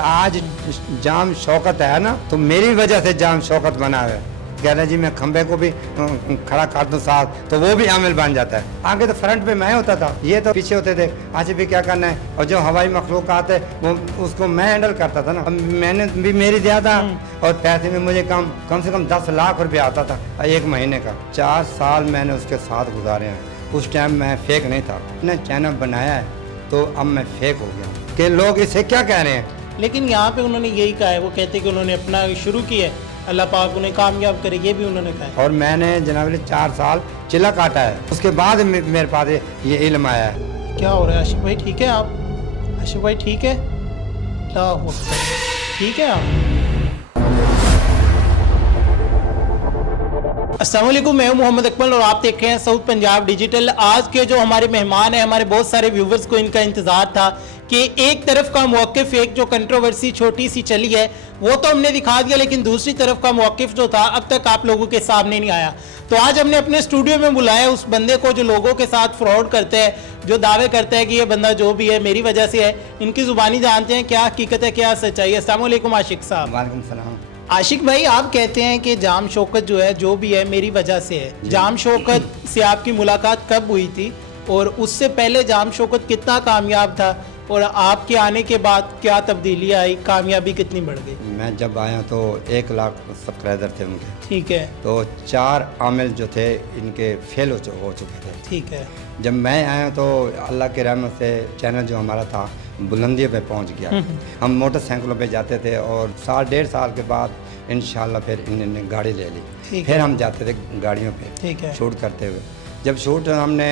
आज जाम शौकत है ना, तो मेरी वजह से जाम शौकत बना है। कह रहे जी मैं खंबे को भी खड़ा कर दूं साथ, तो वो भी आमिल बन जाता है। आगे तो फ्रंट पे मैं होता था, ये तो पीछे होते थे। आज भी क्या करना है, और जो हवाई मखलूक़ात है वो उसको मैं हैंडल करता था ना। अब मैंने भी मेरी ज़्यादा, और पैसे में मुझे कम से कम 10 लाख रुपया आता था एक महीने का। 4 साल मैंने उसके साथ गुजारे हैं। उस टाइम मैं फेक नहीं था, मैंने चैनल बनाया है तो अब मैं फेक हो गया कि लोग इसे क्या कह रहे हैं। लेकिन यहाँ पे उन्होंने यही कहा है, वो कहते हैं कि उन्होंने अपना शुरू किया है, अल्लाह पाक उन्हें कामयाब करे, ये भी उन्होंने कहा है। और मैंने जनाब 4 साल चिल्ला काटा है, उसके बाद मेरे पास ये इल्म आया है। क्या हो रहा है आशिक भाई, ठीक है आप? आशिक भाई ठीक है? ठीक है आप? अस्सलाम वालेकुम, मैं हूं मोहम्मद अकमल और आप देख रहे हैं साउथ पंजाब डिजिटल। आज के जो हमारे मेहमान हैं, हमारे बहुत सारे व्यूवर्स को इनका इंतजार था कि एक तरफ का मौक़िफ़, एक जो कंट्रोवर्सी छोटी सी चली है वो तो हमने दिखा दिया, लेकिन दूसरी तरफ का मौक़िफ़ जो था अब तक आप लोगों के सामने नहीं आया। तो आज हमने अपने स्टूडियो में बुलाया उस बंदे को जो लोगों के साथ फ्रॉड करते हैं, जो दावे करते हैं कि ये बंदा जो भी है मेरी वजह से है। इनकी ज़ुबानी जानते हैं क्या हकीकत है, क्या सच्चाई है। अस्सलाम वालेकुम आशिक साहब। वालेकुम सलाम। आशिक भाई, आप कहते हैं कि जाम शौकत जो है जो भी है मेरी वजह से है। जाम शौकत से आपकी मुलाकात कब हुई थी, और उससे पहले जाम शौकत कितना कामयाब था, और आपके आने के बाद क्या तब्दीली आई, कामयाबी कितनी बढ़ गई? मैं जब आया तो 1 लाख सब्सक्राइबर थे उनके। ठीक है। तो 4 आमिल जो थे इनके फेल हो चुके थे। ठीक है। जब मैं आया तो अल्लाह के रहमत से चैनल जो हमारा था बुलंदियों पे पहुंच गया। हम मोटरसाइकिलों पे जाते थे, और 1.5 साल के बाद इंशाल्लाह फिर इन्होंने गाड़ी ले ली। फिर हम जाते थे गाड़ियों पे। ठीक है। शूट करते हुए, जब शूट हमने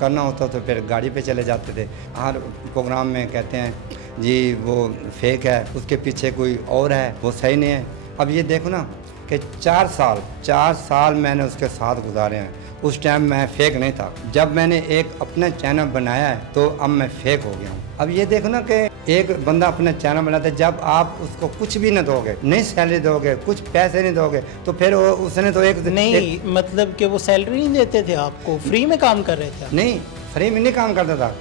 करना होता तो फिर गाड़ी पे चले जाते थे। हर प्रोग्राम में कहते हैं जी वो फेक है, उसके पीछे कोई और है, वो सही नहीं है। अब ये देखो ना कि 4 साल मैंने उसके साथ गुजारे हैं। उस टाइम मैं फेक नहीं था। जब मैंने एक अपना चैनल बनाया है तो अब मैं फेक हो गया हूँ। अब ये देखो ना कि एक बंदा अपना चैनल बनाता है, जब आप उसको कुछ भी न दोगे, नहीं सैलरी दोगे, कुछ पैसे नहीं दोगे, तो फिर उसने तो मतलब कि वो सैलरी नहीं देते थे आपको, फ्री में काम कर रहे थे? नहीं, फ्री में नहीं काम करता था।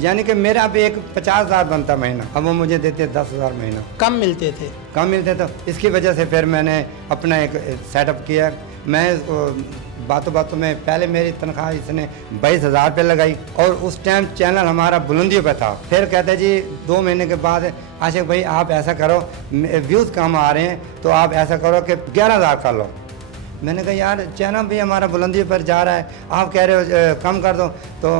यानी कि मेरा भी एक 50,000 बनता महीना, अब वो मुझे देते 10,000 महीना। कम मिलते थे? कम मिलते थे। इसकी वजह से फिर मैंने अपना एक सेटअप किया। मैं बातों में पहले मेरी तनख्वाह इसने 22,000 रुपये लगाई, और उस टाइम चैनल हमारा बुलंदियों पे था। फिर कहते जी 2 महीने के बाद आशिक भाई आप ऐसा करो, व्यूज़ कम आ रहे हैं तो आप ऐसा करो कि 11,000 कर लो। मैंने कहा यार चैनल भी हमारा बुलंदियों पर जा रहा है, आप कह रहे हो कम कर दो। तो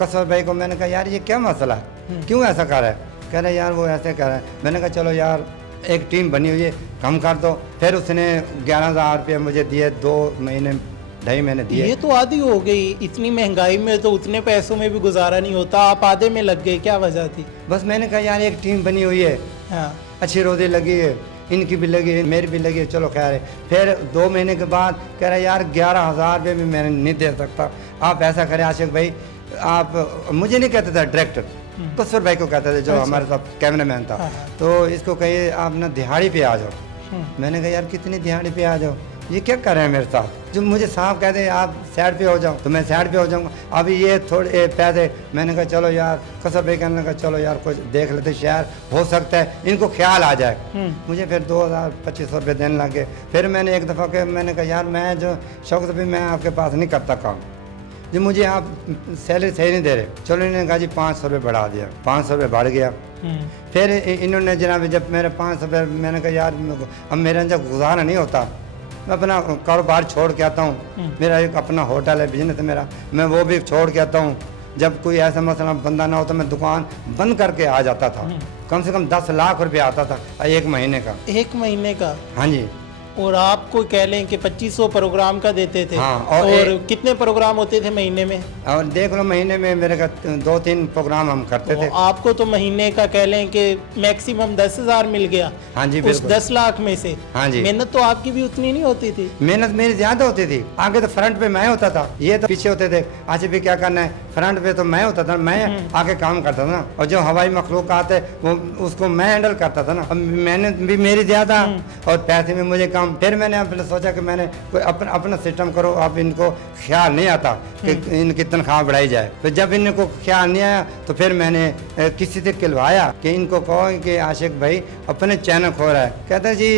कसर भाई को मैंने कहा यार ये क्या मसला है, क्यों ऐसा कर रहा है? कह रहे यार वो ऐसे कर रहा है। मैंने कहा चलो यार एक टीम बनी हुई है, कम कर दो। फिर उसने 11,000 रुपये मुझे दिए, 2 महीने 2.5 महीने दिए। ये तो आधी हो गई, इतनी महंगाई में तो उतने पैसों में भी गुजारा नहीं होता, आप आधे में लग गए, क्या वजह थी? बस मैंने कहा यार एक टीम बनी हुई है, हाँ। अच्छी रोज़ी लगी है, इनकी भी लगी है, मेरी भी लगी है, चलो खैर है। फिर 2 महीने के बाद कह रहा यार 11,000 रुपये भी मैंने नहीं दे सकता, आप ऐसा करें आशिक भाई, आप मुझे नहीं कहते था डायरेक्टर, कसर भाई को कहते थे जो हमारे साथ कैमरा मैन था। तो इसको कहिए आप ना दिहाड़ी पे आ जाओ। मैंने कहा यार कितनी दिहाड़ी पे आ जाओ, ये क्या कर रहे हैं मेरे साथ? जो मुझे साहब कहते हैं आप साइड पे हो जाओ, तो मैं साइड पे हो जाऊंगा। अभी ये थोड़े पैसे, मैंने कहा चलो यार, कसर भाई कहने लगा चलो यार कुछ देख लेते, शहर हो सकता है इनको ख्याल आ जाए। मुझे फिर 2,000-2,500 रुपये देने लगे। फिर मैंने एक दफ़ा के मैंने कहा यार मैं जो शौक से भी मैं आपके पास नहीं करता काम, जी मुझे आप सैलरी सही नहीं दे रहे। चलो इन्होंने कहा जी 500 रुपये बढ़ा दिया, 500 रुपये बढ़ गया। फिर इन्होंने जनाब जब मेरे 500 रुपये, मैंने कहा यार अब मेरा जब गुजारा नहीं होता, मैं अपना कारोबार छोड़ के आता हूँ। मेरा एक अपना होटल है, बिजनेस है मेरा, मैं वो भी छोड़ के आता हूँ। जब कोई ऐसा मसला बंदा ना हो तो मैं दुकान बंद करके आ जाता था। कम से कम 10 लाख रुपये आता था एक महीने का। एक महीने का? हाँ जी। और आपको कह लें कि 2500 प्रोग्राम का देते थे। हाँ, और कितने प्रोग्राम होते थे महीने में? और देख लो महीने में मेरे का 2-3 प्रोग्राम हम करते थे। आपको तो महीने का कह लें कि मैक्सिमम 10,000 मिल गया। हाँ जी, उस 10 लाख में से। हाँ जी। मेहनत तो आपकी भी उतनी नहीं होती थी? मेहनत मेरी ज्यादा होती थी। आगे तो फ्रंट पे मैं होता था, ये तो पीछे होते थे। आज भी क्या करना है, फ्रंट पे तो मैं होता था, मैं आगे काम करता था ना। और जो हवाई मखलूक़ात है वो उसको मैं हैंडल करता था ना। अब मैंने भी मेरी ज्यादा, और पैसे में मुझे हम। फिर मैंने अपने सोचा कि मैंने कोई अपना सिस्टम करो। अब इनको ख्याल नहीं आता कि इनकी तनख्वाह बढ़ाई जाए। तो जब इनको ख्याल नहीं आया तो फिर मैंने किसी से कहलवाया कि इनको कहो कि आशिक भाई अपने चैनल खोल रहा है। कहता है जी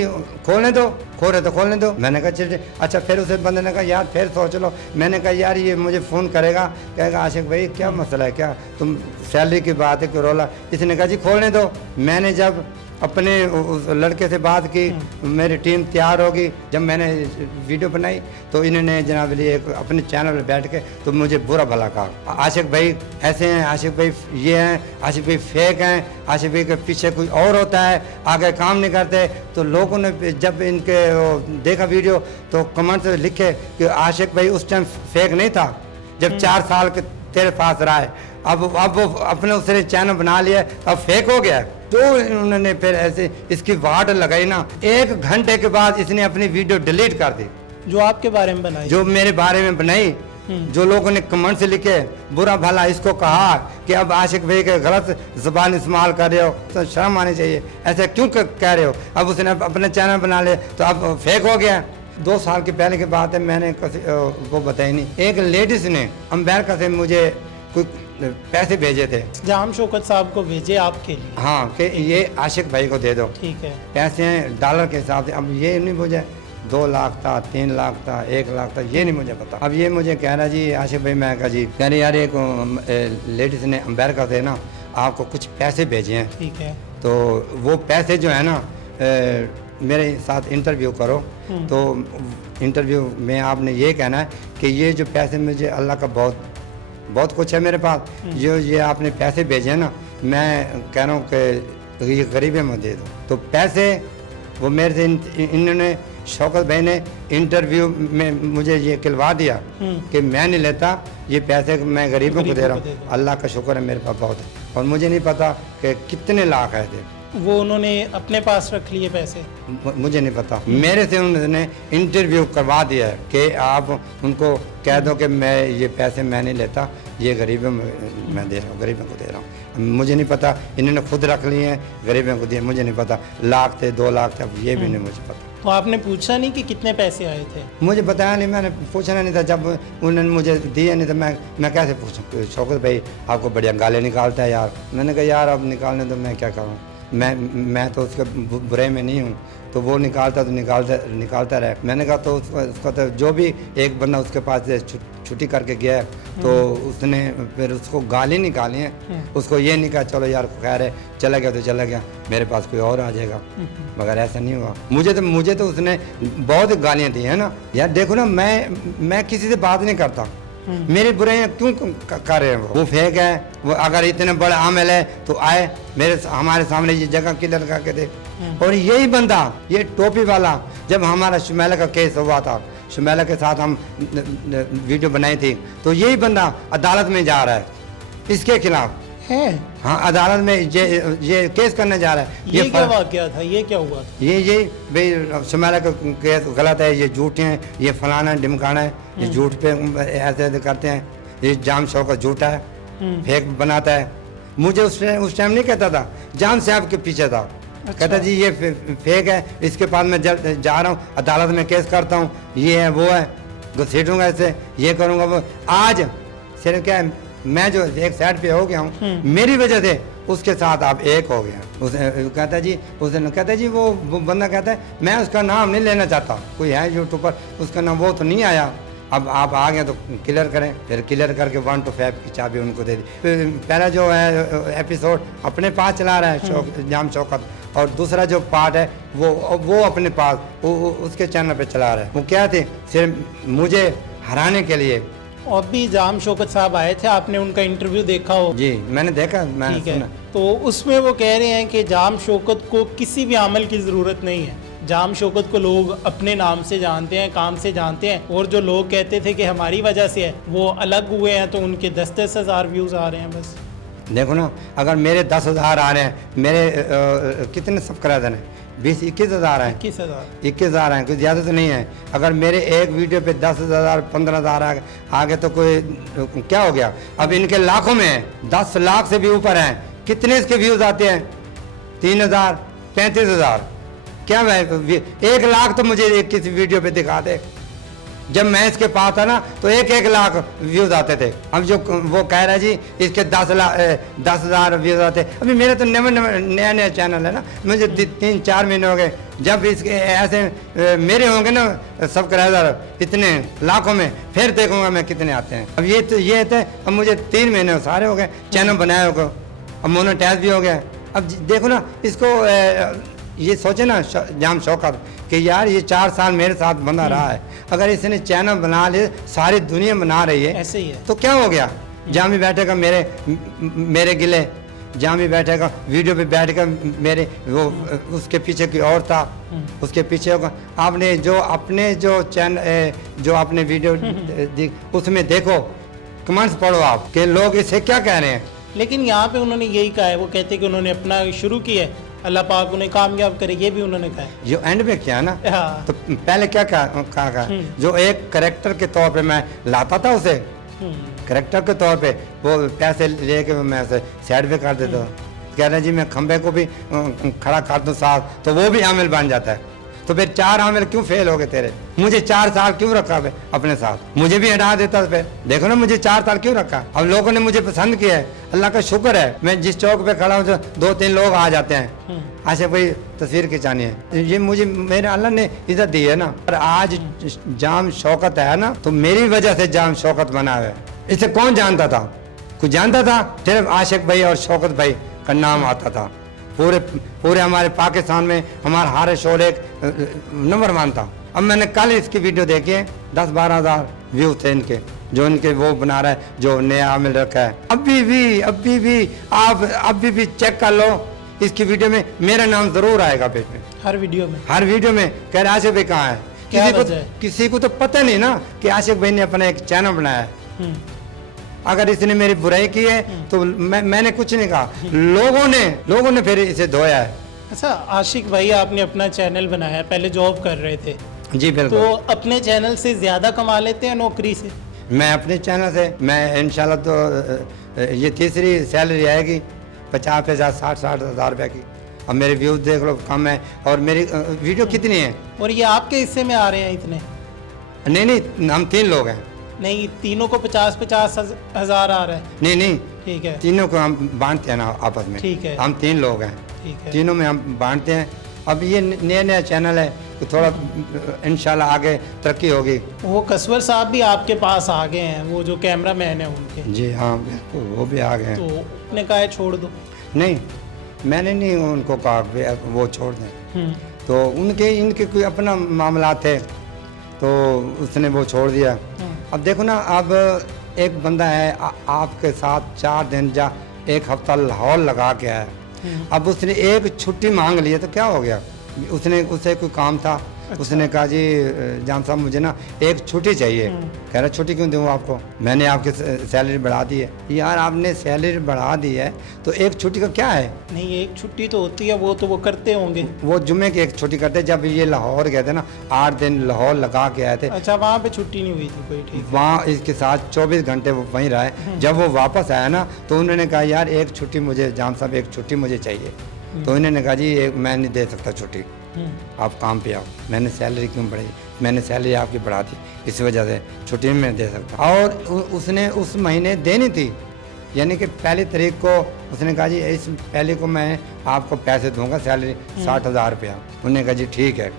खोलने दो, खो रहे तो खोलने दो। मैंने कहा चलिए। अच्छा, फिर उसे बंदे ने कहा यार फिर सोच लो। मैंने कहा यार ये मुझे फ़ोन करेगा, कहेगा आशिक भाई क्या मसला है, क्या तुम सैलरी की बात है, क्यों रोला। इसने कहा जी खोलने दो। मैंने जब अपने उस लड़के से बात की, मेरी टीम तैयार होगी, जब मैंने वीडियो बनाई तो इन्होंने जनाब लिए एक अपने चैनल पर बैठ के तो मुझे बुरा भला कहा, आशिक भाई ऐसे हैं, आशिक भाई ये हैं, आशिक भाई फेक हैं, आशिक भाई के पीछे कोई और होता है, आगे काम नहीं करते। तो लोगों ने जब इनके देखा वीडियो तो कमेंट में लिखे कि आशिक भाई उस टाइम फेक नहीं था जब 4 साल के तेरे पास रहा है, अब वो अपने उसने चैनल बना लिया अब फेक हो गया। तो उन्होंने फिर ऐसे इसकी वाट लगाई ना, 1 घंटे के बाद इसने अपनी वीडियो डिलीट कर दी। जो आपके बारे में बनाई, जो मेरे बारे में बनाई, जो लोगों ने कमेंट से लिखे बुरा भला इसको कहा कि अब आशिक भाई के गलत ज़बान इस्तेमाल कर रहे हो तो शर्म आनी चाहिए, ऐसे क्यों कह रहे हो। अब उसने अपने चैनल बना ले तो अब फेक हो गया। 2 साल के पहले की बात है, मैंने वो बताई नहीं। एक लेडीज़ ने अमेरिका से मुझे कुछ पैसे भेजे थे, जाम शौकत साहब को भेजे आपके लिए। हाँ कि ये आशिक भाई को दे दो। ठीक है। पैसे हैं डॉलर के हिसाब से। अब ये नहीं मुझे 2 लाख था, 3 लाख था, 1 लाख था, ये नहीं मुझे पता। अब ये मुझे कह रहा जी आशिक भाई, मैं कहा जी कह रही यार एक लेडीज़ ने अमेरिका से ना आपको कुछ पैसे भेजे हैं। ठीक है। तो वो पैसे जो है ना मेरे साथ इंटरव्यू करो। तो इंटरव्यू में आपने ये कहना है कि ये जो पैसे मुझे अल्लाह का बहुत कुछ है मेरे पास, जो ये आपने पैसे भेजे हैं ना, मैं कह रहा हूँ कि ये गरीबी में दे दो। तो पैसे वो मेरे से इन्होंने शौकत भाई ने इंटरव्यू में मुझे ये कहलवा दिया कि मैं नहीं लेता, ये पैसे मैं गरीबों को दे रहा हूँ। अल्लाह का शुक्र है मेरे पास बहुत है। और मुझे नहीं पता कि कितने लाख आए थे। वो उन्होंने अपने पास रख लिए पैसे, मुझे नहीं पता। मेरे से उन्होंने इंटरव्यू करवा दिया है कि आप उनको कह दो कि मैं ये पैसे मैं नहीं लेता, ये गरीबों में मैं दे रहा हूँ, गरीबों को दे रहा हूँ। मुझे नहीं पता, इन्होंने खुद रख लिए हैं, गरीबों को दिए, मुझे नहीं पता। लाख थे, 2 लाख थे, अब ये भी नहीं मुझे पता। तो आपने पूछा नहीं कि कितने पैसे आए थे? मुझे बताया नहीं, मैंने पूछना नहीं था। जब उन्होंने मुझे दिए नहीं तो मैं कैसे पूछूं। शौकत भाई आपको बढ़िया गाले निकालता है यार। मैंने कहा यार अब निकालने तो मैं क्या करूँ, मैं तो उसके बुरे में नहीं हूँ। तो वो निकालता तो निकालता रहे। मैंने कहा तो उसका तो जो भी एक बंदा उसके पास से छुट्टी करके गया तो उसने फिर उसको गाली निकाली है। उसको ये नहीं कहा चलो यार खैर है, चला गया तो चला गया, मेरे पास कोई और आ जाएगा, मगर ऐसा नहीं हुआ। मुझे तो उसने बहुत गालियाँ दी है ना यार। देखो ना, मैं किसी से बात नहीं करता, मेरी बुराइयां क्यों कर रहे हैं। वो फेक है। वो अगर इतने बड़े आमिल है तो आए हमारे सामने ये जगह क्लियर करके दे। और यही बंदा, ये टोपी वाला, जब हमारा शुमैला का केस हुआ था, शुमैला के साथ हम वीडियो बनाई थी, तो यही बंदा अदालत में जा रहा है इसके खिलाफ है। हाँ, अदालत में ये केस करने जा रहा है। ये क्या वाकया था, ये क्या हुआ था? ये भाई शुमैला का केस गलत है, ये झूठे हैं, ये फलाना ढिमकाना है, ये झूठ पे ऐसे करते हैं, ये जाम शौकत झूठा है, फेक बनाता है। मुझे उस टाइम नहीं कहता था, जाम साहब के पीछे था। अच्छा। कहता जी ये फेक है, इसके पास मैं जब जा रहा हूँ अदालत में केस करता हूँ, ये है वो है, घसीटूंगा ऐसे, ये करूँगा वो। आज सिर्फ क्या है, मैं जो एक साइड पे हो गया हूँ, मेरी वजह से उसके साथ आप एक हो गया। उसने कहता जी वो बंदा कहता है मैं उसका नाम नहीं लेना चाहता, कोई है यूट्यूब पर उसका नाम, वो तो नहीं आया। अब आप आ गए तो क्लियर करें। फिर क्लियर करके 1 to 5 की चाबी उनको दे दी। पहला जो है एपिसोड अपने पास चला रहा है जाम शौकत, और दूसरा जो पार्ट है वो अपने पास उसके चैनल पे चला रहा है। वो क्या थे, सिर्फ मुझे हराने के लिए। और भी जाम शौकत साहब आए थे, आपने उनका इंटरव्यू देखा हो? जी मैंने देखा, मैंने सुना। तो उसमें वो कह रहे हैं कि जाम शौकत को किसी भी अमल की ज़रूरत नहीं है, जाम शौकत को लोग अपने नाम से जानते हैं, काम से जानते हैं, और जो लोग कहते थे कि हमारी वजह से है वो अलग हुए हैं, तो उनके 10-10 हज़ार व्यूज़ आ रहे हैं बस। देखो ना, अगर मेरे 10,000 आ रहे हैं, मेरे कितने सब्सक्राइबर हैं, 20-21 हज़ार हैं, 21 हज़ार हैं, कुछ ज़्यादा तो नहीं है। अगर मेरे एक वीडियो पे 10,000 15,000 आ गए तो कोई क्या हो गया। अब इनके लाखों में है, 10 लाख से भी ऊपर हैं। कितने इसके व्यूज़ आते हैं? 3,000, 35,000। क्या मैं 1 लाख तो मुझे एक किसी वीडियो पे दिखा दे। जब मैं इसके पास था ना तो 1-1 लाख व्यूज आते थे। अब जो वो कह रहा है जी इसके 10,000 व्यूज आते। अभी मेरे तो नया नया चैनल है ना, मुझे 3-4 महीने हो गए। जब इसके ऐसे मेरे होंगे ना सब्सक्राइबर इतने लाखों में, फिर देखूंगा मैं कितने आते हैं। अब ये थे, अब मुझे 3 महीने सारे हो गए चैनल बनाए हो, अब मोनेटाइज भी हो गया। अब देखो ना इसको ये सोचे ना जाम शौकत कि यार ये 4 साल मेरे साथ बंधा रहा है, अगर इसने चैनल बना लिए, सारी दुनिया बना रही है, ऐसे ही है तो क्या हो गया। जामी बैठेगा मेरे गिले, जामी बैठेगा वीडियो पे बैठकर मेरे वो उसके पीछे की और था, उसके पीछे होगा। आपने जो चैनल जो आपने वीडियो उसमें देखो, कमेंट्स पढ़ो आप कि लोग इससे क्या कह रहे हैं। लेकिन यहाँ पे उन्होंने यही कहा है, वो कहते हैं कि उन्होंने अपना शुरू किया है, अल्लाह पाक उन्हें कामयाब करे, ये भी उन्होंने कहा है। जो एंड में किया ना, हाँ। तो पहले क्या कहा जो एक करेक्टर के तौर पे मैं लाता था उसे, करेक्टर के तौर पे वो पैसे लेके मैं उसे साइड पे कर देता था। कह रहे जी मैं खंबे को भी खड़ा कर दूं साथ, तो वो भी आमिल बन जाता है। तो फिर 4 आमिल क्यों फेल हो गए तेरे? मुझे 4 साल क्यों रखा बे अपने साथ? मुझे भी हटा देता फिर। देखो ना मुझे 4 साल क्यों रखा। अब लोगों ने मुझे पसंद किया है, अल्लाह का शुक्र है। मैं जिस चौक पे खड़ा हूँ 2-3 लोग आ जाते हैं, अच्छा भाई तस्वीर खिंचानी है, ये मुझे मेरे अल्लाह ने इज्जत दी है ना। और आज जाम शौकत है ना, तो मेरी वजह से जाम शौकत बना है। इसे कौन जानता था? कुछ जानता था? सिर्फ आशिक भाई और शौकत भाई का नाम आता था। पूरे हमारे पाकिस्तान में हमारा हर शोर एक नंबर 1 था। अब मैंने कल इसकी वीडियो देखी है, 10-12 हज़ार व्यू थे इनके, जो इनके वो बना रहा है, जो नया आमिल रखा है। अभी भी आप अभी भी चेक कर लो, इसकी वीडियो में मेरा नाम जरूर आएगा पेज में, हर वीडियो में कह रहे आशिक भाई कहाँ है। किसी को तो पता नहीं ना कि आशिक भाई ने अपना एक चैनल बनाया है। अगर इसने मेरी बुराई की है तो मैंने कुछ नहीं कहा, लोगों ने फिर इसे धोया है। अच्छा आशिक भाई, आपने अपना चैनल बनाया, पहले जॉब कर रहे थे जी बिल्कुल, तो अपने चैनल से ज्यादा कमा लेते हैं नौकरी से? मैं अपने चैनल से मैं इंशाल्लाह तो ये तीसरी सैलरी आएगी 50,000 60 हज़ार रुपये की। अब मेरे व्यूज देख लो कम है, और मेरी वीडियो कितनी है। और ये आपके हिस्से में आ रहे हैं इतने? नहीं हम 3 लोग हैं। नहीं, तीनों को 50-50 हज़ार आ रहा है? नहीं ठीक है, तीनों को हम बांटते हैं ना आपस में। ठीक है, हम 3 लोग हैं, ठीक है, तीनों में हम बांटते हैं। अब ये नया चैनल है तो थोड़ा इंशाल्लाह आगे तरक्की होगी। वो कसवर साहब भी आपके पास आ गए हैं, वो जो कैमरा मैन है उनके? जी हाँ बिल्कुल, वो भी आ गए हैं। तो उन्होंने कहा है छोड़ दो? नहीं, मैंने नहीं उनको कहा वो छोड़ दें, तो इनके कोई अपना मामला थे तो उसने वो छोड़ दिया। अब देखो ना, अब एक बंदा है आपके साथ 4 दिन 1 हफ्ता लाहौर लगा के आया, अब उसने एक छुट्टी मांग ली है तो क्या हो गया? उसे कोई काम था, अच्छा। उसने कहा जी जान साहब मुझे ना एक छुट्टी चाहिए। कह रहा छुट्टी क्यों दूँ आपको, मैंने आपकी सैलरी बढ़ा दी है। यार आपने सैलरी बढ़ा दी है तो एक छुट्टी का क्या है? नहीं, एक छुट्टी तो होती है, वो तो वो करते होंगे। वो जुम्मे की एक छुट्टी करते। जब ये लाहौर गए थे ना, 8 दिन लाहौर लगा के आए थे। अच्छा, वहाँ पे छुट्टी नहीं हुई थी कोई? ठीक, वहाँ इसके साथ 24 घंटे वो वहीं रहे। जब वो वापस आया ना तो उन्होंने कहा यार एक छुट्टी मुझे, जान साहब एक छुट्टी मुझे चाहिए। तो इन्होंने कहा जी मैं नहीं दे सकता छुट्टी, आप काम पे आओ। मैंने सैलरी क्यों बढ़ाई? मैंने सैलरी आपकी बढ़ा दी, इस वजह से छुट्टी में दे सकता। और उसने उस महीने देनी थी, यानी कि 1 तारीख को उसने कहा जी इस पहले को मैं आपको पैसे दूंगा सैलरी 60,000 रुपया। उन्होंने कहा जी ठीक है।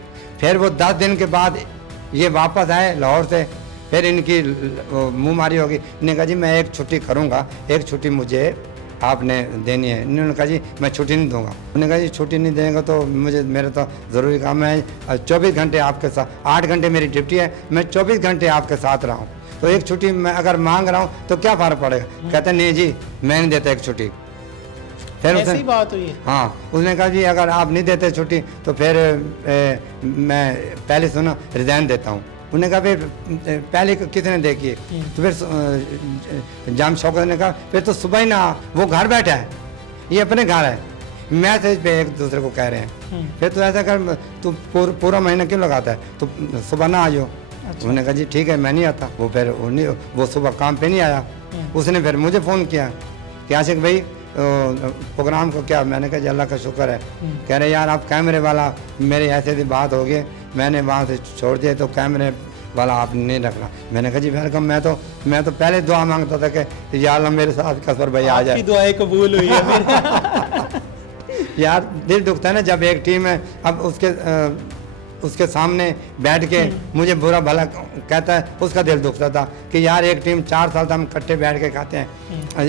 फिर वो 10 दिन के बाद ये वापस आए लाहौर से, फिर इनकी मुँह मारी होगी। इन्होंने कहा जी मैं एक छुट्टी करूँगा, एक छुट्टी मुझे आपने देनी है। इन्होंने कहा जी मैं छुट्टी नहीं दूंगा। उन्होंने कहा जी छुट्टी नहीं देंगे तो मुझे, मेरा तो ज़रूरी काम है 24 घंटे आपके साथ, 8 घंटे मेरी ड्यूटी है, मैं 24 घंटे आपके साथ रहा हूँ, तो एक छुट्टी मैं अगर मांग रहा हूँ तो क्या फ़र्क पड़ेगा? कहते नहीं जी मैं नहीं देता एक छुट्टी। फिर ऐसी बात हुई है? हाँ, उसने कहा जी अगर आप नहीं देते छुट्टी तो फिर मैं पहले सुनो रिज़ाइन देता हूँ। उन्होंने कहा फिर पहले किसने देखी? तो फिर जाम शौकत ने कहा फिर तो सुबह ही ना, वो घर बैठा है, ये अपने घर है, मैसेज पे एक दूसरे को कह रहे हैं। फिर तो ऐसा कर, तू पूरा महीना क्यों लगाता है, तो सुबह ना आ जाओ। अच्छा। उन्होंने कहा जी ठीक है मैं नहीं आता। वो फिर वो सुबह काम पे नहीं आया। उसने फिर मुझे फ़ोन किया कि आशिक भाई प्रोग्राम को क्या? मैंने कहा जी अल्लाह का शुक्र है। कह रहे यार आप कैमरे वाला, मेरी ऐसे भी बात हो गई, मैंने वहाँ से छोड़ दिया तो कैमरे वाला आप नहीं रखना। मैंने कहा जी वेलकम। मैं तो पहले दुआ मांगता था कि या अल्लाह मेरे साथ कसर भाई आ जाए। आपकी दुआएं कबूल हुई है मेरे। यार दिल दुखता है ना जब एक टीम है, अब उसके सामने बैठ के मुझे बुरा भला कहता है, उसका दिल दुखता था कि यार एक टीम 4 साल से हम इकट्ठे बैठ के खाते हैं,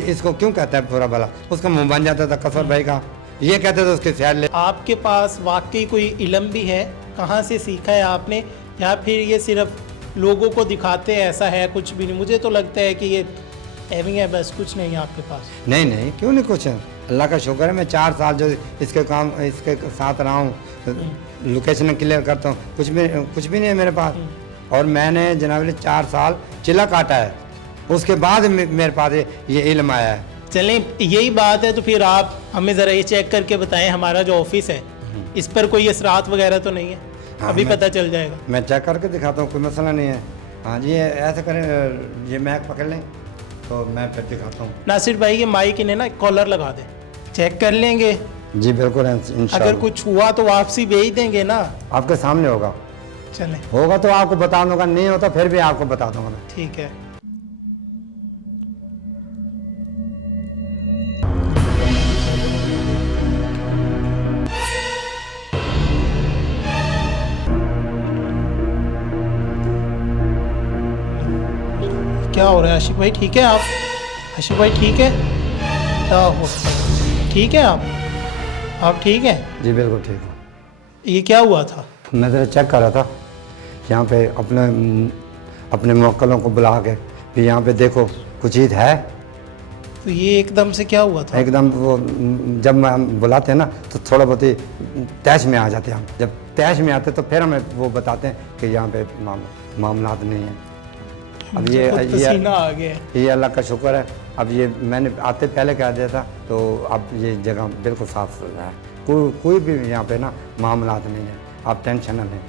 इसको क्यों कहता है बुरा भला? उसका मुंह बन जाता था कसर भाई का, ये कहते थे उसके सैर ले। आपके पास वाकई कोई इल्म भी है? कहाँ से सीखा है आपने, या फिर ये सिर्फ लोगों को दिखाते हैं ऐसा है कुछ भी नहीं? मुझे तो लगता है कि ये एवं है, बस कुछ नहीं है आपके पास। नहीं क्यों नहीं कुछ है, अल्लाह का शुक्र है। मैं 4 साल जो इसके साथ रहा हूँ, लोकेशन क्लियर करता हूँ, कुछ भी नहीं है मेरे पास। और मैंने जनाब 4 साल चिल्ला काटा है, उसके बाद मेरे पास ये इल्म आया है। चलें, यही बात है तो फिर आप हमें ज़रा ये चेक करके बताएं, हमारा जो ऑफिस है इस पर कोई असरात वगैरह तो नहीं है? हाँ, अभी पता चल जाएगा। मैं चेक करके दिखाता हूँ, कोई मसला नहीं है। हाँ जी, ऐसा करें, ये मैक पकड़ लें तो मैं फिर दिखाता हूँ। नासिर भाई ये माइक इन्हें ना कॉलर लगा दें, चेक कर लेंगे। जी बिल्कुल, इंशाल्लाह। अगर कुछ हुआ तो वापसी भेज देंगे ना? आपके सामने होगा। चलें, होगा तो आपको बता दूंगा, नहीं होता फिर भी आपको बता दूंगा मैं। ठीक है। क्या हो रहा है आशिक भाई? ठीक है आप? आशिक भाई ठीक है? क्या हो? ठीक है आप ठीक हैं? जी बिल्कुल ठीक है। ये क्या हुआ था? मैं ज़रा चेक कर रहा था यहाँ पे, अपने मुवक्किलों को बुला के भी यहाँ पे देखो कुछ चीज़ है। तो ये एकदम से क्या हुआ था? एकदम वो जब हम बुलाते हैं ना तो थोड़ा बहुत ही तैश में आ जाते हैं हम। जब तैश में आते तो फिर हमें वो बताते हैं कि यहाँ पे मामलात नहीं है। अब ये पसीना आ गया है। ये अल्लाह का शुक्र है। अब ये मैंने आते पहले कह दिया था, तो अब ये जगह बिल्कुल साफ सुथरा है, कोई भी यहाँ पे ना मामलात नहीं है, आप टेंशन ना लें।